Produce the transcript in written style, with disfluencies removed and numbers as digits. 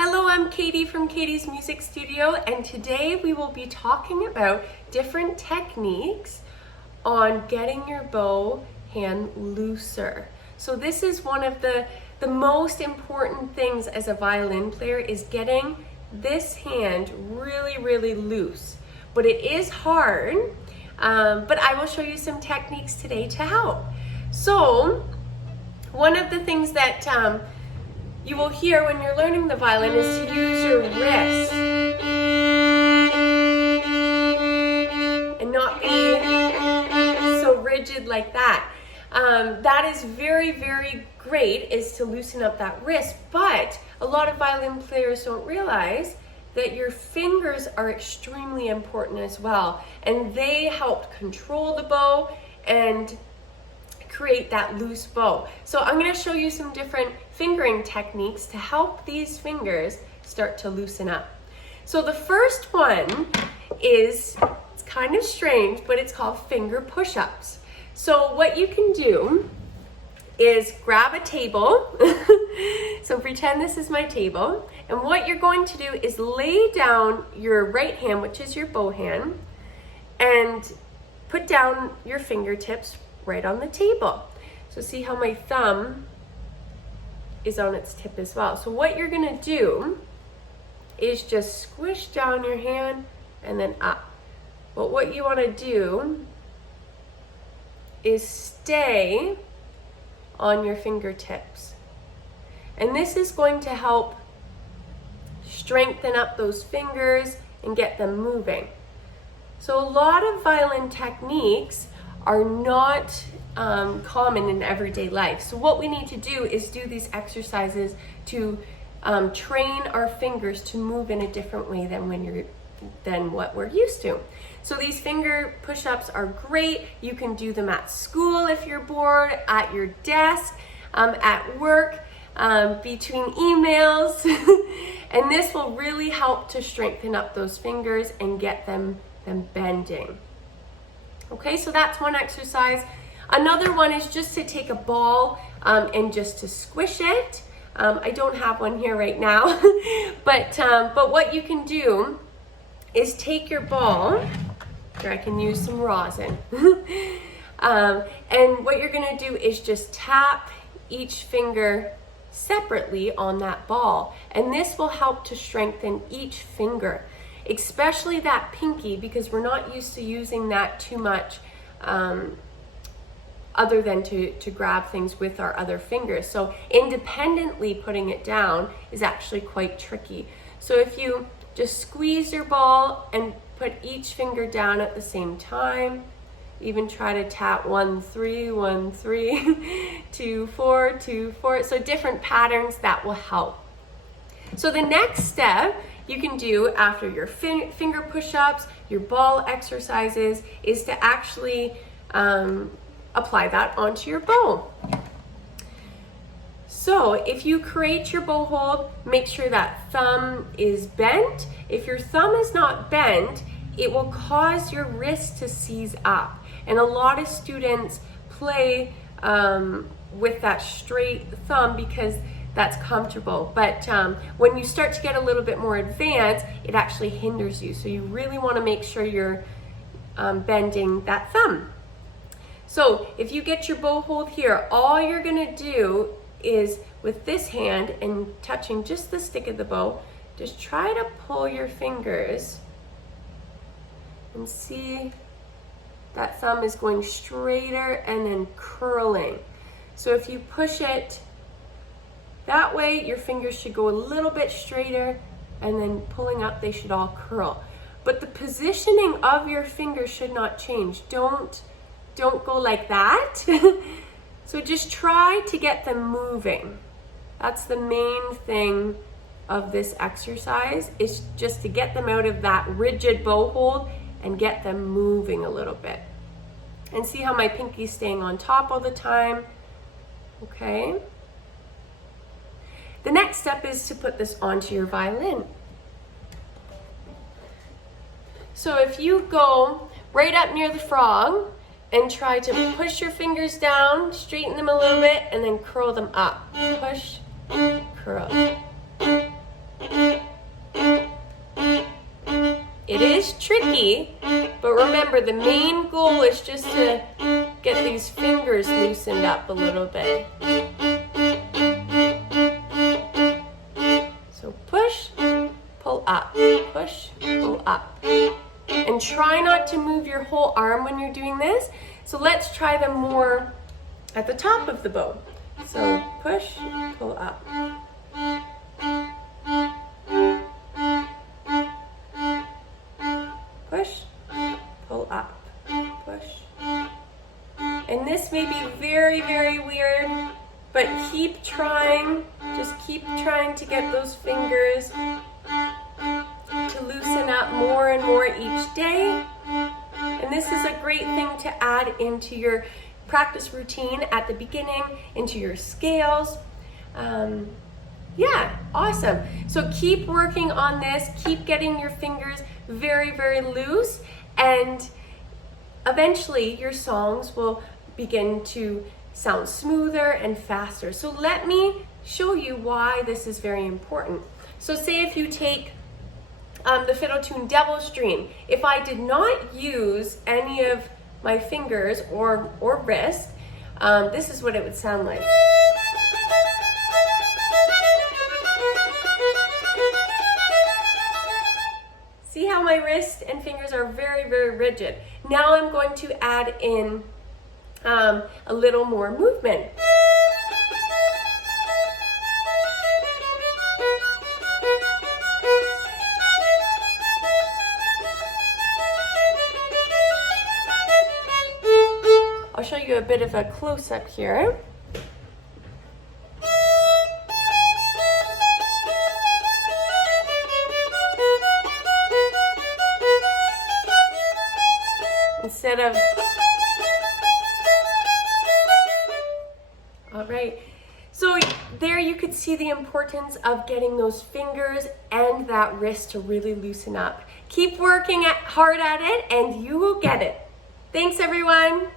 Hello, I'm Katie from Katie's Music Studio, and today we will be talking about different techniques on getting your bow hand looser. So this is one of the most important things as a violin player, is getting this hand really loose. But it is hard, but I will show you some techniques today to help. So one of the things that you will hear when you're learning the violin is to use your wrist and not be so rigid like that. That is very great, is to loosen up that wrist, but a lot of violin players don't realize that your fingers are extremely important as well, and they help control the bow and create that loose bow. So I'm going to show you some different fingering techniques to help these fingers start to loosen up. So the first one is, it's kind of strange, but it's called finger push-ups. So what you can do is grab a table. So pretend this is my table, and what you're going to do is lay down your right hand, which is your bow hand, and put down your fingertips right on the table. So see how my thumb is on its tip as well. So what you're gonna do is just squish down your hand and then up. But what you wanna do is stay on your fingertips. And this is going to help strengthen up those fingers and get them moving. So a lot of violin techniques are not common in everyday life. So what we need to do is do these exercises to train our fingers to move in a different way than what we're used to. So these finger push-ups are great. You can do them at school if you're bored, at your desk, at work, between emails. And this will really help to strengthen up those fingers and get them bending. Okay, so that's one exercise. Another one is just to take a ball and just to squish it. I don't have one here right now, but what you can do is take your ball. Here, I can use some rosin. And what you're gonna do is just tap each finger separately on that ball, and this will help to strengthen each finger, especially that pinky, because we're not used to using that too much other than to grab things with our other fingers. So independently putting it down is actually quite tricky. So if you just squeeze your ball and put each finger down at the same time, even try to tap 1 3 1 3 2 4 2 4, so different patterns, that will help. So the next step you can do after your finger push-ups, your ball exercises, is to actually apply that onto your bow. So if you create your bow hold, make sure that thumb is bent. If your thumb is not bent, it will cause your wrist to seize up. And a lot of students play with that straight thumb because that's comfortable, but when you start to get a little bit more advanced, it actually hinders you. So you really want to make sure you're bending that thumb. So if you get your bow hold here, all you're gonna do is, with this hand and touching just the stick of the bow, just try to pull your fingers and see that thumb is going straighter and then curling. So if you push it that way, your fingers should go a little bit straighter, and then pulling up, they should all curl. But the positioning of your fingers should not change. Don't go like that. So just try to get them moving. That's the main thing of this exercise, is just to get them out of that rigid bow hold and get them moving a little bit. And see how my pinky's staying on top all the time. Okay. The next step is to put this onto your violin. So if you go right up near the frog and try to push your fingers down, straighten them a little bit, and then curl them up. Push, curl. It is tricky, but remember the main goal is just to get these fingers loosened up a little bit. So push, pull up, push, pull up. And try not to move your whole arm when you're doing this. So let's try them more at the top of the bow. So push, pull up. Push, pull up, push. And this may be very, very weird, but keep trying. Just keep trying to get those fingers to loosen up more and more each day. And this is a great thing to add into your practice routine at the beginning, into your scales. Yeah, awesome. So keep working on this, keep getting your fingers very, very loose, and eventually your songs will begin to sound smoother and faster. So let me show you why this is very important. So say if you take the fiddle tune Devil's Dream, if I did not use any of my fingers or wrist, this is what it would sound like. See how my wrist and fingers are very, very rigid. Now I'm going to add in a little more movement. I'll show you a bit of a close-up here. Instead of, all right. So there you could see the importance of getting those fingers and that wrist to really loosen up. Keep working hard at it and you will get it. Thanks everyone.